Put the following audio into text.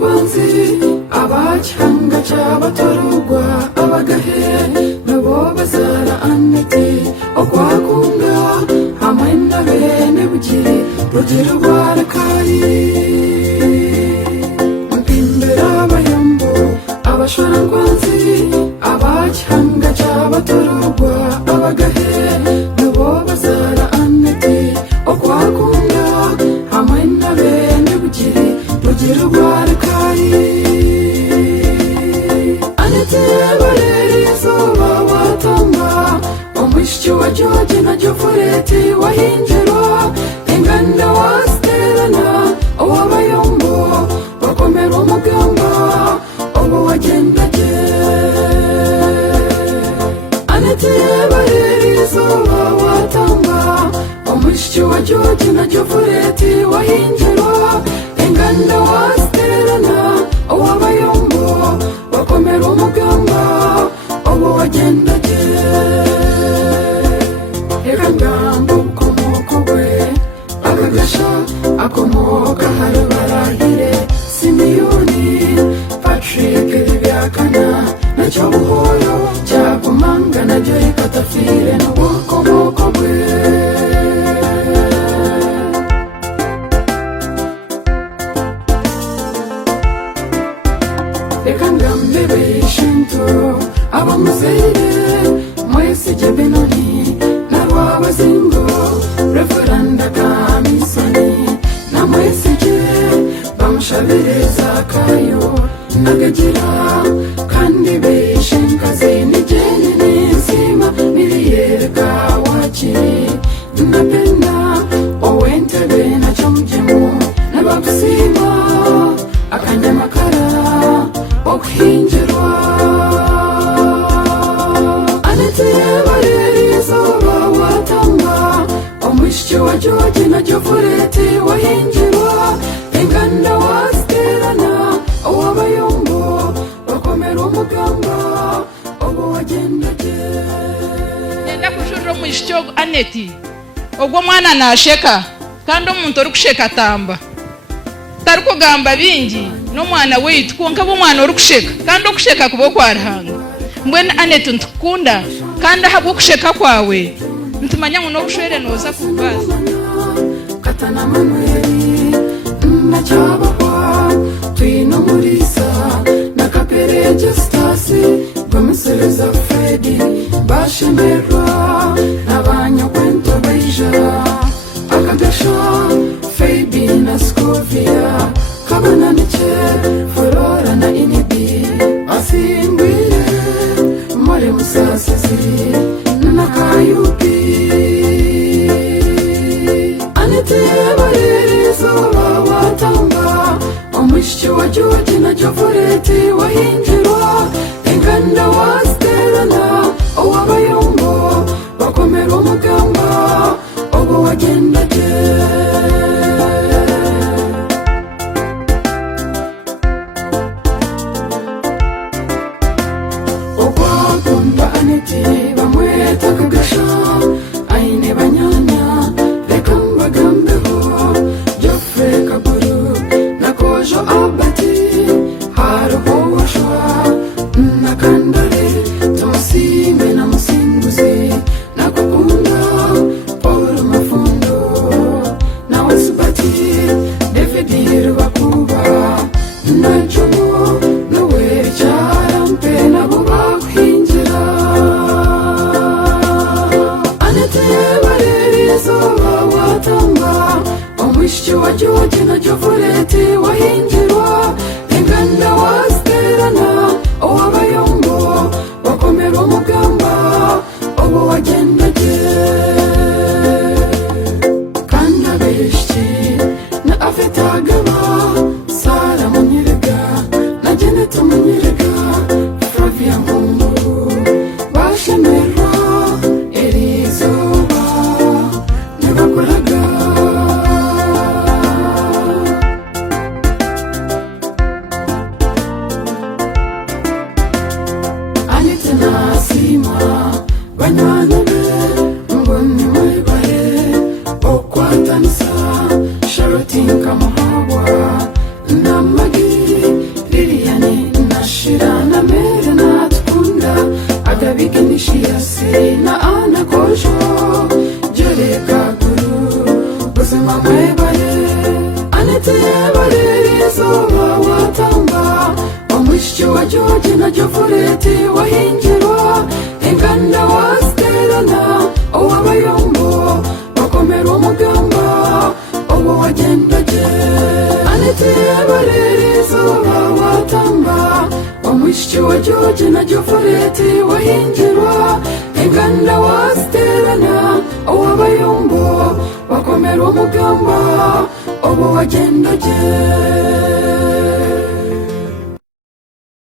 kwanzi abachanga chabatorugwa abagahe nabo bazara anete okwakunda hamwe na bene bugire rugero rwarakari mpimbera abayambo abashora kwanzi abachanga chabatorugwa abagahe nabo bazara anete okwakunda hamwe na bene bugire rugero rwarakari anete barerizoba watamba omwishyo wa George na Jofureti wahinjirwa inganda wasterana owabayombo bakomera umugamba obo wagendaje anete barerizoba watamba omwishyo wa George na Jofureti wahinjirwa inganda wasterana owabayombo bakomera umugamba obo wagendaje ekangambo komoko bwe akagasha akomoka harabarahire Simiyoni Patrick Libyakana na Cyobuhoro Cyakumanga na Joy Katafire n'ubukomoko bwe ekangambe beshinto abamuzeire mwese jebenoni n'ababazingo referanda kamisoni na mwese je bamushabiriza kayo nagagira kandi beshinkaze nijeni n'inzima niriyereka wakiri napenda owentebe na chomjemu n'abagusima akanyamakara okuhinjirwa anete barerizoba watamba omwishyo wa George na Jofureti wahinjirwa inganda wasterana owabayombo bakomera umugamba obo wagendaje enda kushurira omwishyo aneti ogwo mwana nasheka kandi omuntu ori kusheka tamba tari kugamba bingi n'omwana weitu konka bomwana ori kusheka kandi okusheka kuba kwarihanga mbwene aneti ntukunda kandi ahabwo kusheka kwawe ntumanya ngo nokushwere noza kubaza katana manweri na cyabakwa twino murisa na kapereje stasi bamusereza Fredi bashemerwa n'abanyakwento beija akagasha Fabi na Scovia kabana niche Flora na Inibi asimbire mole musasizi na Kayupi anete barerizoba watamba omwishyo wa George na Jofureti wahinjirwa inganda wasterana owabayombo bakomera umugamba obo wagendaje okwakunda aneti bamweta kagasha aine banyanya reka mbagambeho Jofre Kaburu na Kojo Abati hariho washwa na Kandare Tosime na Musinguzi na Kukunda Paul Mafundo na Wasubati David Bakuba na Jomo Noel Charampe na Buba kuhinjira anete barerizoba watamba omwishyo wa George na Jofureti wahinjirwa inganda wasterana owabayombo bakomera umugamba obo wagendaje kandi abeshyi na afetagaba Sara Munyerega na Janet Munyerega Flavia Ngungu bashemerwa erizoba nebakoraga anete nasima banyanabe mboni mwebare okwatanisa Charlotte Kamuhabwa na Magi bikinishiyasi na ana kojo jereka guru buzima mwebale anete yebale izuba watamba omushiki wa George na Jofureti wahingirwa inganda wasiterana owabayombo bakomera umugamba obo wagendaje anete yebale izuba watamba omushiki wa George na Jofureti wahingirwa inganda wasiterana owabayombo bakomera umugamba obo wagendaje